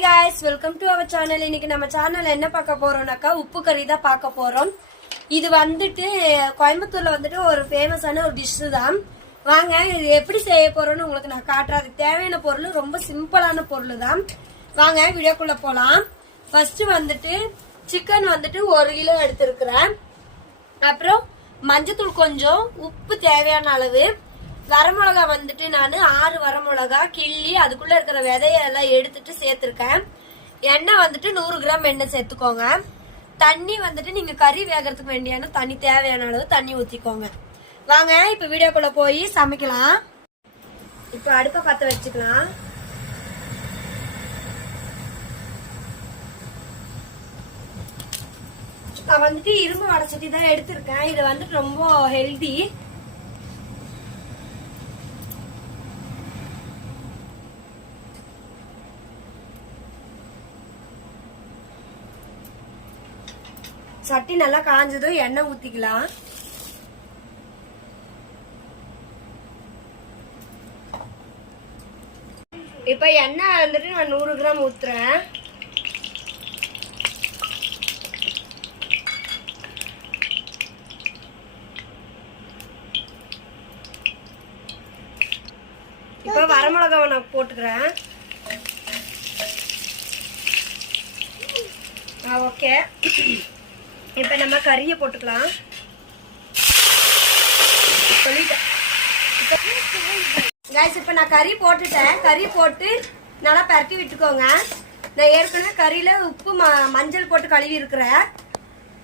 Hi guys, welcome to our channel. இன்னைக்கு நம்ம சேனல்ல என்ன பார்க்க போறோம்னாக்கா உப்பு கறி தான் பார்க்க போறோம். இது வந்துட்டு கோயம்புத்தூர்ல வந்துட்டு ஒரு ஃபேமஸான ஒரு டிஷ் தான். வாங்க இது எப்படி செய்ய போறோம்னு உங்களுக்கு நான் காட்டுறேன். அதுக்கு தேவையான பொருள் ரொம்ப சிம்பிளான பொருள் தான். வாங்க வீடியோக்குள்ள போலாம். ஃபர்ஸ்ட் வந்துட்டு சிக்கன் வந்துட்டு 1 கிலோ எடுத்திருக்கிறேன். அப்புறம் மஞ்சத்தூள் கொஞ்சம், உப்பு தேவையான அளவு, வரமிளகா வந்துட்டு நான் 6 வரமிளகா கிள்ளி அதுக்குள்ள இருக்கிற விதையெல்லாம் எடுத்துட்டு சேர்த்திருக்கேன். எண்ணெய் வந்துட்டு 100 கிராம் எண்ணெய் சேர்த்துக்கோங்க. தண்ணி வந்துட்டு நீங்க கறி வேகிறதுக்கு வேண்டியான தண்ணி தேவையான அளவு தண்ணி ஊத்திக்கோங்க. வாங்க இப்ப வீடியோக்குள்ள போய் சமைக்கலாம். இப்ப அடுப்பை பத்த வச்சுக்கலாம். நான் வந்துட்டு இரும்பு வடச்சட்டி தான் எடுத்திருக்கேன். இது வந்துட்டு ரொம்ப ஹெல்தி. சட்டி நல்லா காஞ்சதும் எண்ணெய் ஊத்திக்கலாம். இப்ப எண்ணெய் வந்துட்டு நான் 100 கிராம் ஊத்துறேன். இப்ப வரமிளகாவை நான் போட்டுக்கிறேன். ஓகே, இப்ப நம்ம கறியை போட்டுக்கலாம். இப்ப நான் கறி போட்டுட்டேன். கறி போட்டு நல்லா பரட்டி விட்டுக்கோங்க. நான் ஏற்கனவே கறியில உப்பு மஞ்சள் போட்டு கழுவி இருக்கிறேன்.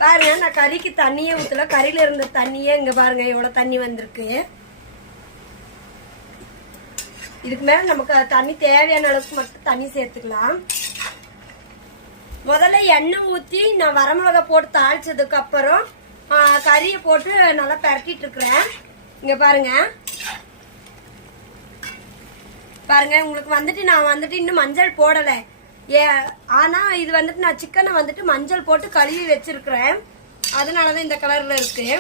பாருங்க, நான் கறிக்கு தண்ணியே ஊத்தல. கறியில இருந்த தண்ணியே இங்க பாருங்க எவ்வளவு தண்ணி வந்திருக்கு. இதுக்கு மேல நமக்கு தண்ணி தேவையான அளவுக்கு மட்டும் தண்ணி சேர்த்துக்கலாம். முதல்ல எண்ணெய் ஊத்தி நான் வரமிளகா போட்டு தாளிச்சதுக்கு அப்புறம் கறியை போட்டு நல்லா பரட்டிட்டு இருக்கிறேன். இங்க பாருங்க பாருங்க, உங்களுக்கு வந்துட்டு நான் வந்துட்டு இன்னும் மஞ்சள் போடல. ஆனா இது வந்துட்டு நான் சிக்கனை வந்துட்டு மஞ்சள் போட்டு கழுவி வச்சிருக்கிறேன். அதனாலதான் இந்த கலர்ல இருக்கு.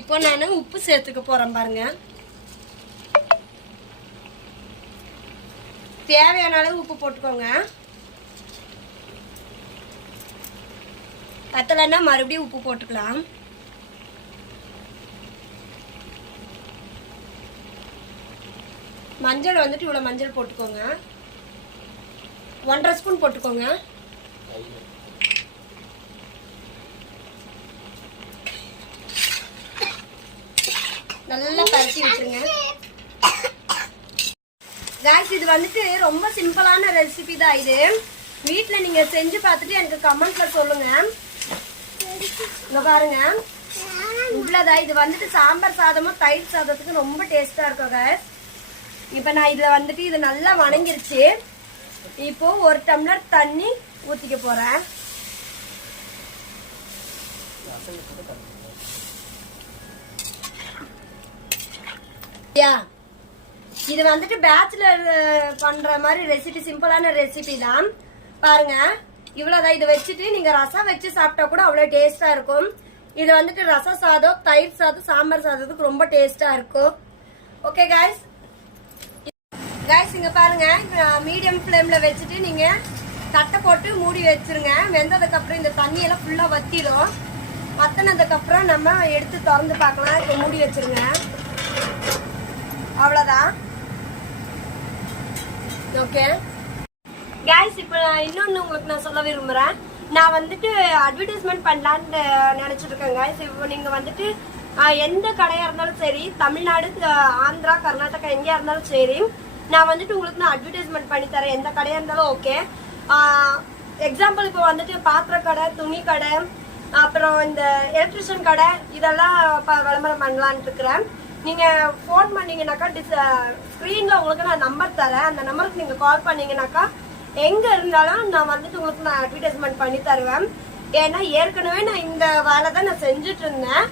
இப்போ நான் உப்பு சேர்த்துக்க போறேன். பாருங்க, தேவையான அளவு உப்பு போட்டுக்கோங்க. பத்தலைன்னா மறுபடியும் உப்பு போட்டுக்கலாம். மஞ்சள் வந்துட்டு இவ்வளவு மஞ்சள் போட்டுக்கோங்க. 1.5 ஸ்பூன் போட்டுக்கோங்க. நல்லா பரட்டி விட்டுருங்க. गाइस, இது வந்துட்டு ரொம்ப சிம்பிளான ரெசிபி தான். இது வீட்ல நீங்க செஞ்சு பார்த்துட்டு எனக்கு கமெண்ட்ல சொல்லுங்க. இங்க பாருங்க, இவ்வளவுதான். இது வந்துட்டு சாம்பார் சாதமும் தயிர் சாதத்துக்கு ரொம்ப டேஸ்டா இருக்கும் गाइस. இப்ப நான் இதுல வந்துட்டு இது நல்லா வணங்கிருச்சு. இப்போ 1 டம்ளர் தண்ணி ஊத்திக்க போறேன். இது வந்துட்டு பேச்சுலர் பண்ற மாதிரி ரெசிபி, சிம்பிளான ரெசிபி தான். பாருங்க, இவ்வளவுதான். இதை வச்சுட்டு நீங்க ரசம் வச்சு சாப்பிட்டா கூட அவ்வளவு டேஸ்டா இருக்கும். இது வந்துட்டு ரச சாதம், தயிர் சாதம், சாம்பார் சாதத்துக்கு ரொம்ப டேஸ்டா இருக்கும். ஓகே गाइस, இங்க பாருங்க, மீடியம் ஃப்ளேம்ல வச்சுட்டு நீங்க தட்டை போட்டு மூடி வச்சிருங்க. வெந்ததுக்கு அப்புறம் இந்த தண்ணி எல்லாம் ஃபுல்லா வத்திடும். வத்தினதுக்கு அப்புறம் நம்ம எடுத்து திறந்து பார்க்கலாம். இப்ப மூடி வச்சிருங்க. அவ்வளவுதான். ஓகே गाइस, இப்ப இன்னொன்னு உங்களுக்கு நான் சொல்ல விரும்புறேன். நான் வந்துட்டு அட்வர்டைஸ்மெண்ட் பண்ணலான்னு நினைச்சிட்டு இருக்கேன் गाइस. இப்போ நீங்க வந்துட்டு எந்த கடையா இருந்தாலும் சரி, தமிழ்நாடு, ஆந்திரா, கர்நாடகா எங்கேயா இருந்தாலும் சரி, நான் வந்துட்டு உங்களுக்கு நான் அட்வர்டைஸ்மெண்ட் பண்ணி தரேன். எந்த கடையா இருந்தாலும் ஓகே. எக்ஸாம்பிள் இப்போ வந்துட்டு பாத்திர கடை, துணி கடை, அப்புறம் இந்த எலக்ட்ரிஷியன் கடை, இதெல்லாம் விளம்பரம் பண்ணலான்னு இருக்கிறேன். நீங்க போன் பண்ணீங்கன்னாக்கா ஸ்கிரீன்ல உங்களுக்கு நான் நம்பர் தரேன். அந்த நம்பருக்கு நீங்க கால் பண்ணீங்கன்னாக்கா எங்க இருந்தாலும் நான் வந்துட்டு உங்களுக்கு நான் அட்வர்டைஸ்மெண்ட் பண்ணி தருவேன். ஏன்னா ஏற்கனவே நான் இந்த வேலை தான் நான் செஞ்சுட்டு இருந்தேன்.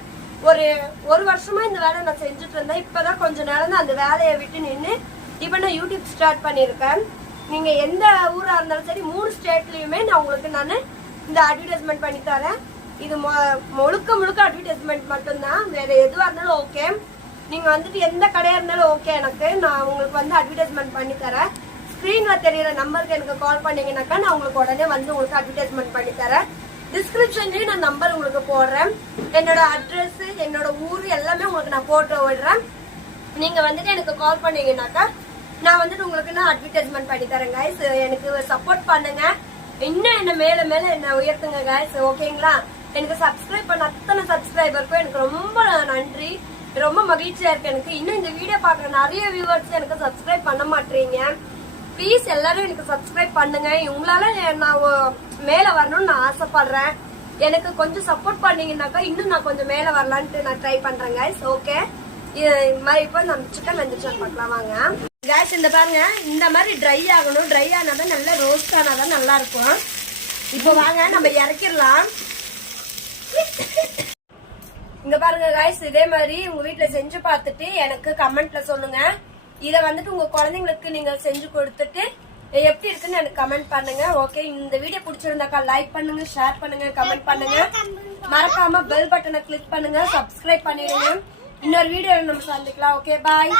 ஒரு வருஷமா இந்த வேலை நான் செஞ்சுட்டு இருந்தேன். இப்பதான் கொஞ்ச நேரம் தான் அந்த வேலையை விட்டு நின்று இப்ப நான் யூடியூப் ஸ்டார்ட் பண்ணிருக்கேன். நீங்க எந்த ஊரா இருந்தாலும் சரி, 3 ஸ்டேட்லயுமே நான் உங்களுக்கு நான் இந்த அட்வர்டைஸ்மெண்ட் பண்ணி தரேன். இது முழுக்க அட்வர்டைஸ்மெண்ட் மட்டும்தான், வேற எதுவா இருந்தாலும் ஓகே. நீங்க வந்துட்டு எந்த கடையா இருந்தாலும் ஓகே. எனக்கு நான் உங்களுக்கு வந்து அட்வர்டைஸ்மெண்ட் பண்ணி தரேன். ஸ்கிரீன்ல தெரியற நம்பருக்கு எனக்கு கால் பண்ணீங்கன்னாக்கா நான் உங்களுக்கு உடனே வந்து உங்களுக்கு அட்வர்டைஸ்மெண்ட் பண்ணி தரேன். டிஸ்கிரிப்ஷன்லயும் நான் நம்பர் உங்களுக்கு போடுறேன். என்னோட அட்ரஸ், என்னோட ஊர் எல்லாமே உங்களுக்கு நான் போட்டு விடுறேன். நீங்க வந்துட்டு எனக்கு கால் பண்ணீங்கன்னாக்கா நான் வந்துட்டு உங்களுக்கு நான் அட்வர்டைஸ்மெண்ட் பண்ணி தரேன் கைஸ். எனக்கு சப்போர்ட் பண்ணுங்க, இன்னும் என்ன மேல மேல என்ன உயர்த்துங்க கைஸ், ஓகேங்களா? எனக்கு சப்ஸ்கிரைப் பண்ண அத்தனை சப்ஸ்கிரைபருக்கும் எனக்கு ரொம்ப நன்றி, ரொம்ப மகிழ்ச்சியா இருக்கு எனக்கு. இன்னும் இந்த வீடியோ பாக்குற நிறைய வியூவர்ஸ் எனக்கு சப்ஸ்கிரைப் பண்ண மாட்டீங்க. ப்ளீஸ் எல்லாரும் எனக்கு சப்ஸ்கிரைப் பண்ணுங்க. உங்களால நான் மேல வரணும்னு நான் ஆசைப்படுறேன். எனக்கு கொஞ்சம் சப்போர்ட் பண்ணீங்கன்னாக்கா இன்னும் நான் கொஞ்சம் மேல வரலான்ட்டு நான் ட்ரை பண்றேன் கைஸ். ஓகே, இப்போ நம்ம சிக்கன் வெந்துச்சான்னு பார்க்கலாம் வாங்க கைஸ். இந்த பாருங்க, இந்த மாதிரி ட்ரை ஆகணும். ட்ரை ஆனாதான் நல்லா ரோஸ்ட் ஆனாதான் நல்லா இருக்கும். இப்போ வாங்க நம்ம இறக்கிடலாம். இங்க பாருங்க கைஸ், இதே மாதிரி உங்க வீட்டுல செஞ்சு பார்த்துட்டு எனக்கு கமெண்ட்ல சொல்லுங்க. இத வந்துட்டு உங்க குழந்தைங்களுக்கு நீங்க செஞ்சு கொடுத்துட்டு எப்படி இருக்குன்னு எனக்கு கமெண்ட் பண்ணுங்க. ஓகே, இந்த வீடியோ பிடிச்சிருந்தாக்கா லைக் பண்ணுங்க, ஷேர் பண்ணுங்க, கமெண்ட் பண்ணுங்க. மறக்காம பெல் பட்டனை கிளிக் பண்ணுங்க, சப்ஸ்கிரைப் பண்ணிடுங்க. இன்னொரு வீடியோ நம்ம சந்திக்கலாம். ஓகே, பாய்.